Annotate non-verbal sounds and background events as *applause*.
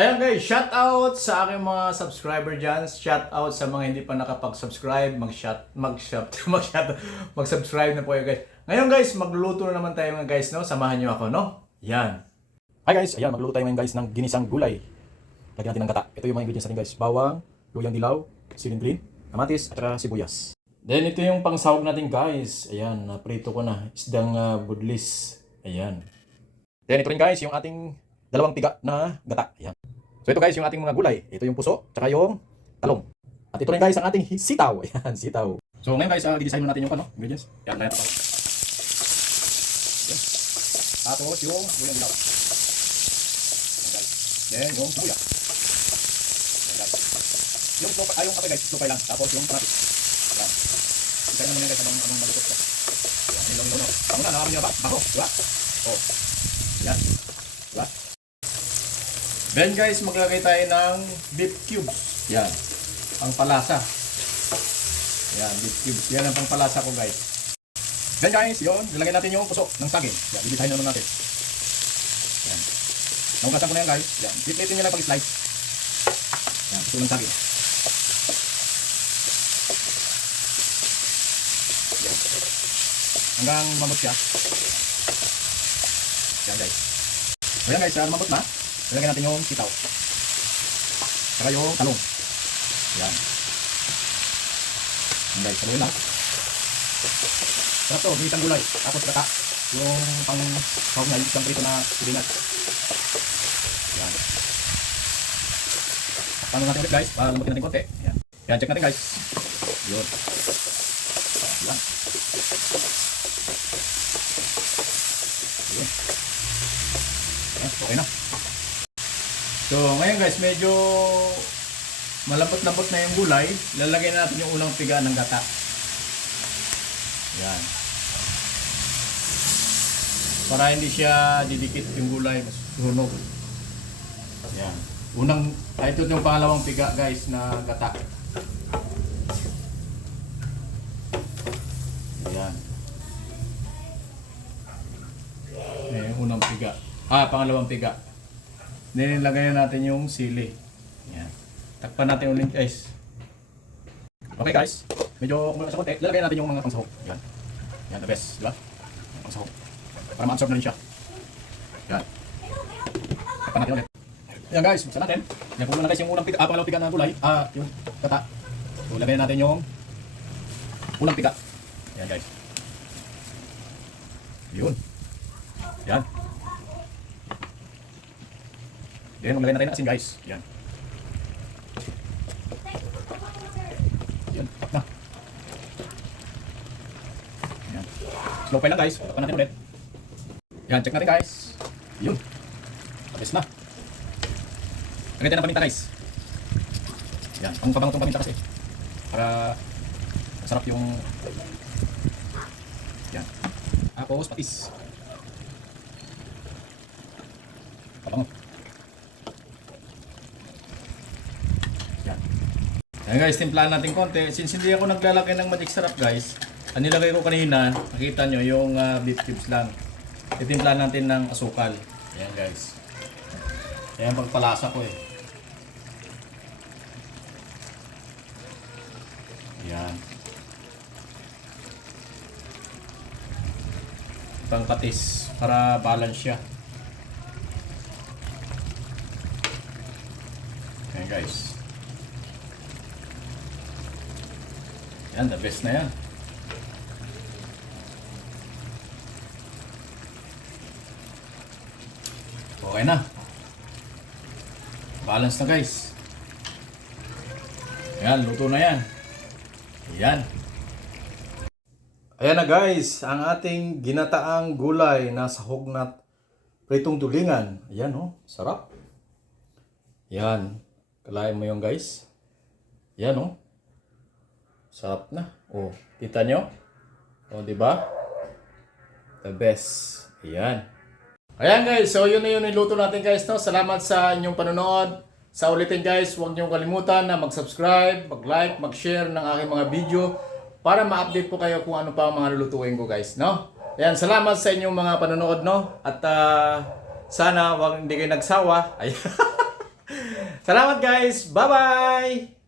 Ayan guys, shout out sa aking mga subscriber dyan. Shout out sa mga hindi pa nakapag-subscribe. Mag-shout, mag-shout, *laughs* mag-shout, mag-subscribe na po kayo guys. Ngayon guys, magluluto na naman tayo mga guys, no? Samahan nyo ako, no? Yan. Hi guys, ayan, magluluto tayo ngayon guys ng ginisang gulay. Lagyan natin ng gata. Ito yung mga ingredients natin guys. Bawang, luyang dilaw, siling green, kamatis, at saka sibuyas. Then ito yung pangsahog natin guys. Ayan, naprito ko na. Isdang uh, budlis. Ayan. Then ito rin guys, yung ating dalawang piga na gata. Ayan. So ito guys, yung ating mga gulay. Ito yung puso, tsaka yung talong. At ito rin guys, ang ating sitaw. *laughs* Ayan, sitaw. So ngayon guys, uh, didesign mo natin yung ano, ingredients. Ayan, lahat ako. Ayan. Tapos yung luyang dilaw. Then yung guys. Yung slow, ay yung kape guys, fry lang. Tapos yung kamatis. Ayan. Isa naman yan guys, anong, anong malusot ko. Ayan, yung lang yung Bango na, nakakami na ba? Bango, diba? Oh. Ayan. Then guys, maglagay tayo ng beef cubes. Yan. Pangpalasa. Yan, beef cubes. Yan ang pangpalasa ko guys. Then guys, yun, nilagay natin yung puso ng saging. Yan, bibitahin naman natin. Yan. Nahugasan ko na yan guys. Yan, pipitin nyo lang pag-slice. Yan, puso ng saging. Yan. Hanggang mamot siya. Yan guys. So yan guys, mamot na. Ilagay natin yung sitaw. Saka yung talong. Yan. Yan guys, saluhin lang. Sarap to, gisang gulay. Tapos kata. Yung pang sahog na isang prito na silingat. Yan. Paano natin ulit guys, para lumaki natin konti. Yan. Yan, check natin guys. Yun. Yan. Yun. Yan, okay na. So, ngayon guys, medyo malambot-lambot na yung gulay. Lalagay na natin yung unang piga ng gata. Yan. Para hindi siya didikit yung gulay, mas sunog. Yan. Unang, ah, ito yung pangalawang piga guys na gata. Yan. Eh, unang piga. Ah, pangalawang piga. Nilagay na natin yung sili. Yan. Takpan natin ulit guys. Okay guys. Medyo kumulang sa konti. Lalagay natin yung mga pangsahog. Yan. Yan, the best. Di ba? Yung. Para ma-absorb na rin siya. Yan. Takpan natin ulit. Yan guys, buksan natin. Yan, puno na guys yung unang piga. Ah, pangalawang piga na gulay. Ah, yung kata. So, lagay natin yung unang piga. Yan guys. Yun. Yan. Then, maglagay natin ng asin guys. Yan. Yan. Na. Yan. Slow fry lang guys. Takpan natin ulit. Yan, check natin guys. Yun. Tapos na. Lagay tayo ng paminta guys. Yan. Ang pabango tong paminta kasi. Para masarap yung yan. Tapos patis. Pabango. Yan guys, timplahan natin konti. Since hindi ako naglalagay ng magic syrup guys, ang nilagay ko kanina, nakita nyo yung ah, beef cubes lang. Itimplahan natin ng asukal. Yan guys. Yan pagpalasa ko eh. Yan. Pang patis para balance siya. Yan guys. Yan, the best na yan. Okay na. Balance na guys. Yan, luto na yan. Yan. Ayan na guys, ang ating ginataang gulay na sahog na pritong tulingan. Ayan oh, sarap. Yan. Kalahin mo yung guys. Yan oh. Sarap na. Oh, kita nyo? Oh, di ba? The best. Ayan. Ayan guys, so yun na yun niluto natin guys. No? Salamat sa inyong panonood. Sa ulitin guys, huwag niyong kalimutan na mag-subscribe, mag-like, mag-share ng aking mga video para ma-update po kayo kung ano pa ang mga lulutuin ko guys. No? Ayan, salamat sa inyong mga panonood. No? At ah, sana wag hindi kayo nagsawa. Ayan. *laughs* Salamat guys. Bye-bye.